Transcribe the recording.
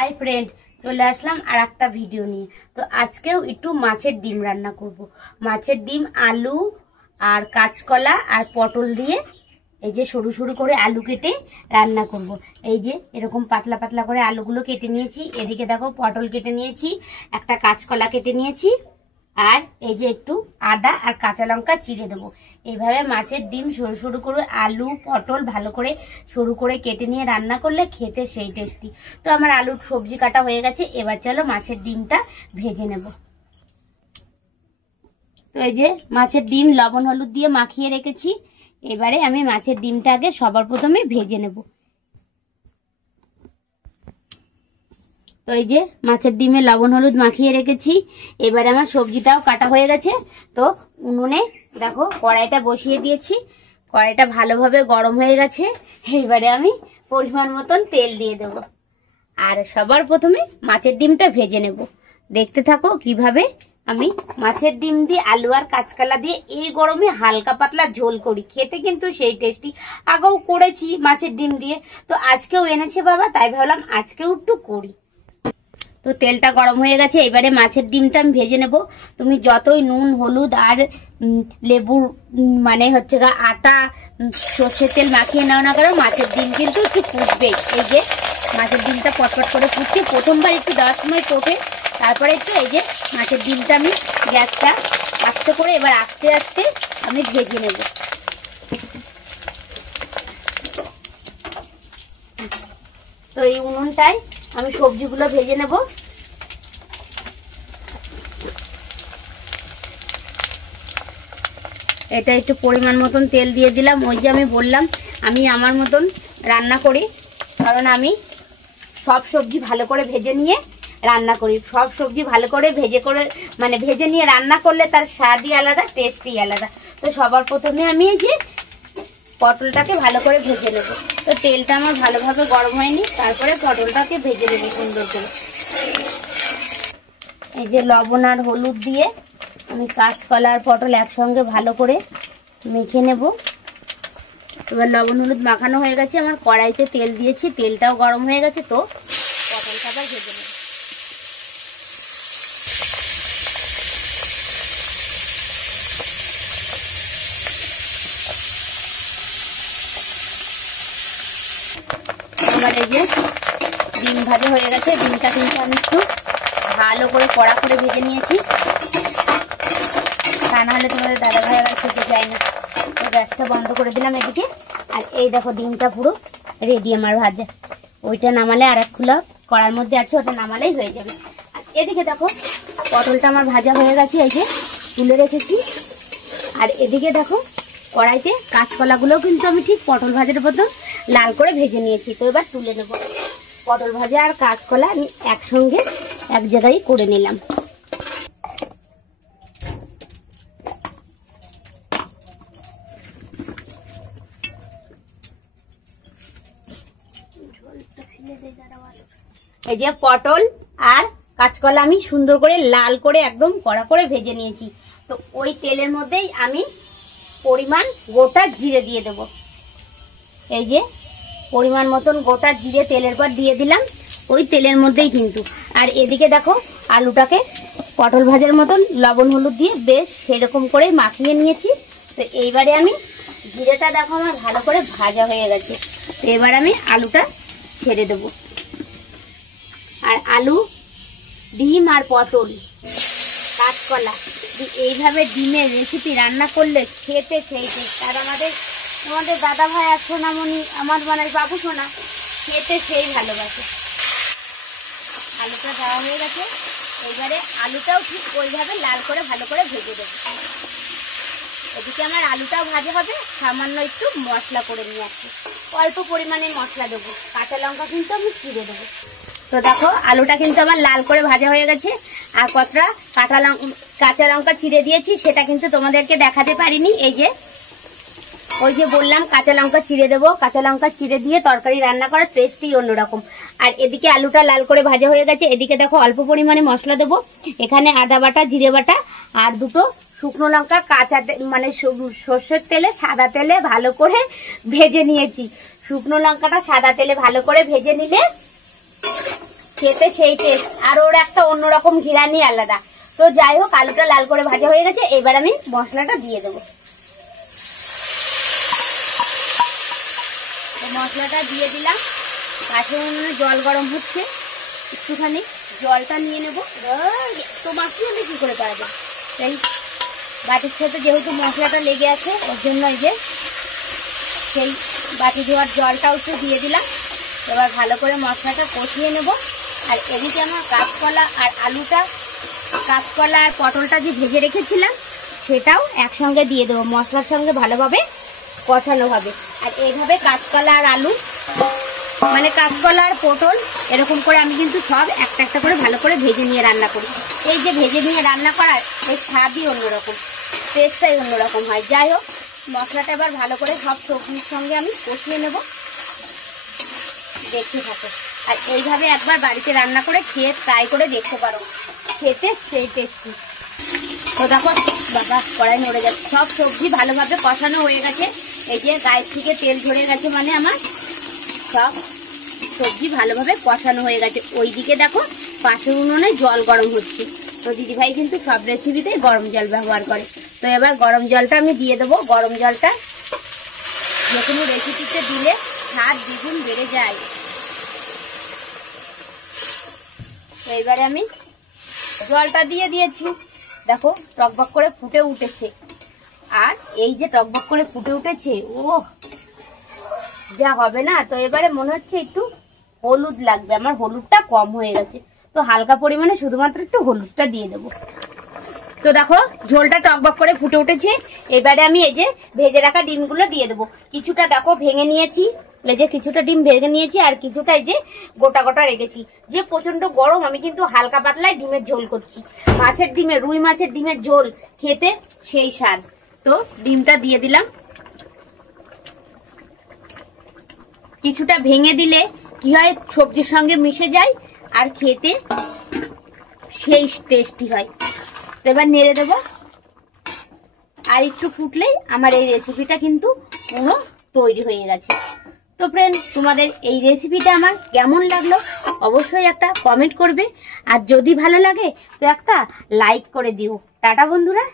Hi friend, চলে আসলাম আর একটা video নিয়ে। তো আজকেও একটু মাছের ডিম রান্না করব। মাছের ডিম আলু আর কাঁচকলা আর পটল দিয়ে এই যে সরু সরু করে আলু কেটে রান্না করব। এই যে এরকম পাতলা পাতলা করে আলুগুলো কেটে নিয়েছি। এদিকে দেখো পটল কেটে নিয়েছি, একটা কাঁচকলা কেটে নিয়েছি, আর এই যে একটু আদা আর কাঁচা লঙ্কা চিড়ে দেবো। এইভাবে মাছের ডিম সরু সরু করে আলু পটল ভালো করে সরু করে কেটে নিয়ে রান্না করলে খেতে সেই টেস্টি। তো আমার আলুর সবজি কাটা হয়ে গেছে, এবার চলো মাছের ডিমটা ভেজে নেব। তো এই যে মাছের ডিম লবণ হলুদ দিয়ে মাখিয়ে রেখেছি। এবারে আমি মাছের ডিমটা আগে সবার প্রথমে ভেজে নেব। তো এই যে মাছের ডিমে লবণ হলুদ মাখিয়ে রেখেছি। এবারে আমার সবজিটাও কাটা হয়ে গেছে। তো উনুনে দেখো কড়াইটা বসিয়ে দিয়েছি, কড়াইটা ভালোভাবে গরম হয়ে গেছে। এবারে আমি পরিমাণ মতন তেল দিয়ে দেব, আর সবার প্রথমে মাছের ডিমটা ভেজে নেব। দেখতে থাকো কিভাবে আমি মাছের ডিম দিয়ে আলু আর কাঁচকলা দিয়ে এই গরমে হালকা পাতলা ঝোল করি, খেতে কিন্তু সেই টেস্টি। আগেও করেছি মাছের ডিম দিয়ে, তো আজকেও এনেছে বাবা, তাই ভাবলাম আজকেও একটু করি। তো তেলটা গরম হয়ে গেছে, এবারে মাছের ডিমটা আমি ভেজে নেব। তুমি যতই নুন হলুদ আর লেবুর মানে হচ্ছে গা আটা সর্ষের তেল মাখিয়ে নাও না কেন, মাছের ডিম কিন্তু একটু ফুটবেই। এই যে মাছের ডিমটা পটপট করে ফুটছে, প্রথমবার একটু দেওয়ার সময় ফোটে, তারপরে একটু এই যে মাছের ডিমটা আমি গ্যাসটা আস্তে করে এবার আস্তে আস্তে আমি ভেজে নেব। তো এই উনুনটায় আমি সবজিগুলো ভেজে নেব। এটা একটু পরিমাণ মতন তেল দিয়ে দিলাম। ওই যে আমি বললাম আমি আমার মতন রান্না করি, কারণ আমি সব সবজি ভালো করে ভেজে নিয়ে রান্না করি। সব সবজি ভালো করে ভেজে নিয়ে রান্না করলে তার স্বাদই আলাদা, টেস্টই আলাদা। তো সবার প্রথমে আমি এই যে পটলটাকে ভালো করে ভেজে নেব। তো তেলটা আমার ভালোভাবে গরম হয়নি, তারপরে পটলটাকে ভেজে নেব সুন্দর করে। এই যে লবণ আর হলুদ দিয়ে আমি কাঁচকলা আর পটল একসঙ্গে ভালো করে মেখে নেব। এবার লবণ হলুদ মাখানো হয়ে গেছে, আমার কড়াইতে তেল দিয়েছি, তেলটাও গরম হয়ে গেছে। তো পটলটা আবার ভেজে নেব। আমার এই যে ডিম ভাজা হয়ে গেছে, ডিমটা কিন্তু আমি একটু ভালো করে কড়া করে ভেজে নিয়েছি, তা নাহলে তোমাদের দাদা ভাই আবার খেতে চায় না। তো গ্যাসটা বন্ধ করে দিলাম এদিকে। আর এই দেখো ডিমটা পুরো রেডি আমার ভাজা। ওইটা নামালে আর এক খোলা কড়ার মধ্যে আছে, ওটা নামালেই হয়ে যাবে। আর এদিকে দেখো পটলটা আমার ভাজা হয়ে গেছে, এই যে তুলে রেখেছি। আর এদিকে দেখো কড়াইতে কাঁচকলাগুলোও কিন্তু আমি ঠিক পটল ভাজার মতন লাল করে ভেজে নিয়েছি। তো এবার তুলে নেব। পটল ভাজা আর কাঁচকলা আমি একসঙ্গে এক জায়গায় করে নিলাম। এই যে পটল আর কাঁচকলা আমি সুন্দর করে লাল করে একদম কড়া করে ভেজে নিয়েছি। তো ওই তেলের মধ্যেই আমি পরিমাণ গোটা জিরে দিয়ে দেব। এই যে পরিমাণ মতন গোটা জিরে তেলের পর দিয়ে দিলাম ওই তেলের মধ্যেই কিন্তু। আর এদিকে দেখো আলুটাকে পটল ভাজার মতন লবণ হলুদ দিয়ে বেশ সেরকম করে মাখিয়ে নিয়েছি। তো এইবারে আমি জিরেটা দেখো আমার ভালো করে ভাজা হয়ে গেছে। তো এবার আমি আলুটা ছেড়ে দেব। আর আলু ডিম আর পটল কাঁচকলা এইভাবে ডিমের রেসিপি রান্না করলে খেতে সেই টেস্ট। আর তোমাদের দাদা ভাই আর সোনামণি আমার মানে বাবু সোনা খেতে সেই ভালোবাসে। আলুটা দেওয়া হয়ে গেছে, এবারে আলুটাও ঠিক ওইভাবে লাল করে ভালো করে ভেজে দেবো। এদিকে আমার আলুটাও ভাজা হবে, সামান্য একটু মশলা করে নিয়ে আসছি, অল্প পরিমাণে মশলা দেবো, কাঁচা লঙ্কা কিন্তু আমি চিড়ে দেবো। তো দেখো আলুটা কিন্তু আমার লাল করে ভাজা হয়ে গেছে। আর কতটা কাঁচা লঙ্কা চিড়ে দিয়েছি সেটা কিন্তু তোমাদেরকে দেখাতে পারিনি। এই যে ওই যে বললাম কাঁচা লঙ্কা চিড়ে দেবো, কাঁচা লঙ্কা চিড়ে দিয়ে তরকারি রান্না করার টেস্টই অন্যরকম। আর এদিকে আলুটা লাল করে ভাজা হয়ে গেছে। এদিকে দেখো অল্প পরিমাণে মশলা দেবো, এখানে আদা বাটা জিরে বাটা আর দুটো শুকনো লঙ্কা কাঁচা মানে সর্ষের তেলে সাদা তেলে ভালো করে ভেজে নিয়েছি। শুকনো লঙ্কাটা সাদা তেলে ভালো করে ভেজে নিলে খেতে সেই টেস্ট, আর ওর একটা অন্যরকম ঘিরানি আলাদা। তো যাই হোক, আলুটা লাল করে ভাজা হয়ে গেছে, এবার আমি মশলাটা দিয়ে দেবো। মশলাটা দিয়ে দিলাম, পাশে উনুনে জল গরম হচ্ছে, একটুখানি জলটা নিয়ে নেবো। তো মাছি হলে কি করে পারবে, তাই বাটির সাথে যেহেতু মশলাটা লেগে আছে ওর জন্য এই যে সেই বাটি ধোয়ার জলটাও একটু দিয়ে দিলাম। এবার ভালো করে মশলাটা কষিয়ে নেব। আর এদিকে আমার কাঁচকলা আর আলুটা, কাঁচকলা আর পটলটা যে ভেজে রেখেছিলাম সেটাও একসঙ্গে দিয়ে দেবো, মশলার সঙ্গে ভালোভাবে কষানো হবে। আর এইভাবে কাঁচকলা আর আলু, মানে কাঁচকলা আর পটল এরকম করে আমি কিন্তু সব একটা একটা করে ভালো করে ভেজে নিয়ে রান্না করি। এই যে ভেজে নিয়ে রান্না করার এই স্বাদই অন্যরকম, টেস্টটাই অন্যরকম হয়। যাই হোক, মশলাটা এবার ভালো করে সব সবজির সঙ্গে আমি কষিয়ে নেব, দেখতে থাকো। আর এইভাবে একবার বাড়িতে রান্না করে খেয়ে ট্রাই করে দেখতে পারো, খেতে সেই টেস্টি। তো দেখো বাবা, কড়াই নড়ে যাচ্ছে। সব সবজি ভালোভাবে কষানো হয়ে গেছে, এই যে গায়ের থেকে তেল ঝরে গেছে, মানে আমার সব সবজি ভালোভাবে কষানো হয়ে গেছে। ওইদিকে দেখো পাশের উনুনে জল গরম হচ্ছে। তো দিদিভাই কিন্তু সব রেসিপিতেই গরম জল ব্যবহার করে। তো এবার গরম জলটা আমি দিয়ে দেবো। গরম জলটা যে কোনো রেসিপিতে দিলে স্বাদ দ্বিগুণ বেড়ে যায়। তো এবারে আমি জলটা দিয়ে দিয়েছি, দেখো টকবক করে ফুটে উঠেছে। আর এই যে টকবক করে ফুটে উঠেছে, ও যা হবে না। তো এবারে মনে হচ্ছে একটু হলুদ লাগবে, আমার হলুদটা কম হয়ে গেছে, তো হালকা পরিমাণে শুধুমাত্র একটু হলুদটা দিয়ে দেবো। তো দেখো ঝোলটা টকবক করে ফুটে উঠেছে। এবারে আমি এই যে ভেজে রাখা ডিমগুলো দিয়ে দেবো। কিছুটা দেখো ভেঙে নিয়েছি, এই যে কিছুটা ডিম ভেঙে নিয়েছি, আর কিছুটা এই যে গোটা গোটা রেখেছি। যে প্রচন্ড গরম, আমি কিন্তু হালকা পাতলায় ডিমের ঝোল করছি। মাছের ডিমের, রুই মাছের ডিমের ঝোল খেতে সেই স্বাদ। তো ডিমটা দিয়ে দিলাম। কিছুটা ভেঙে দিলে কি হয়, সবজির সঙ্গে মিশে যায় আর খেতে সেই টেস্টি হয়। তো এবার নেড়ে দেবো। আর একটু ফুটলেই আমার এই রেসিপিটা কিন্তু পুরো তৈরি হয়ে গেছে। তো ফ্রেন্ড, তোমাদের এই রেসিপিটা আমার কেমন লাগলো অবশ্যই একটা কমেন্ট করবে, আর যদি ভালো লাগে তো একটা লাইক করে দিও। টাটা বন্ধুরা।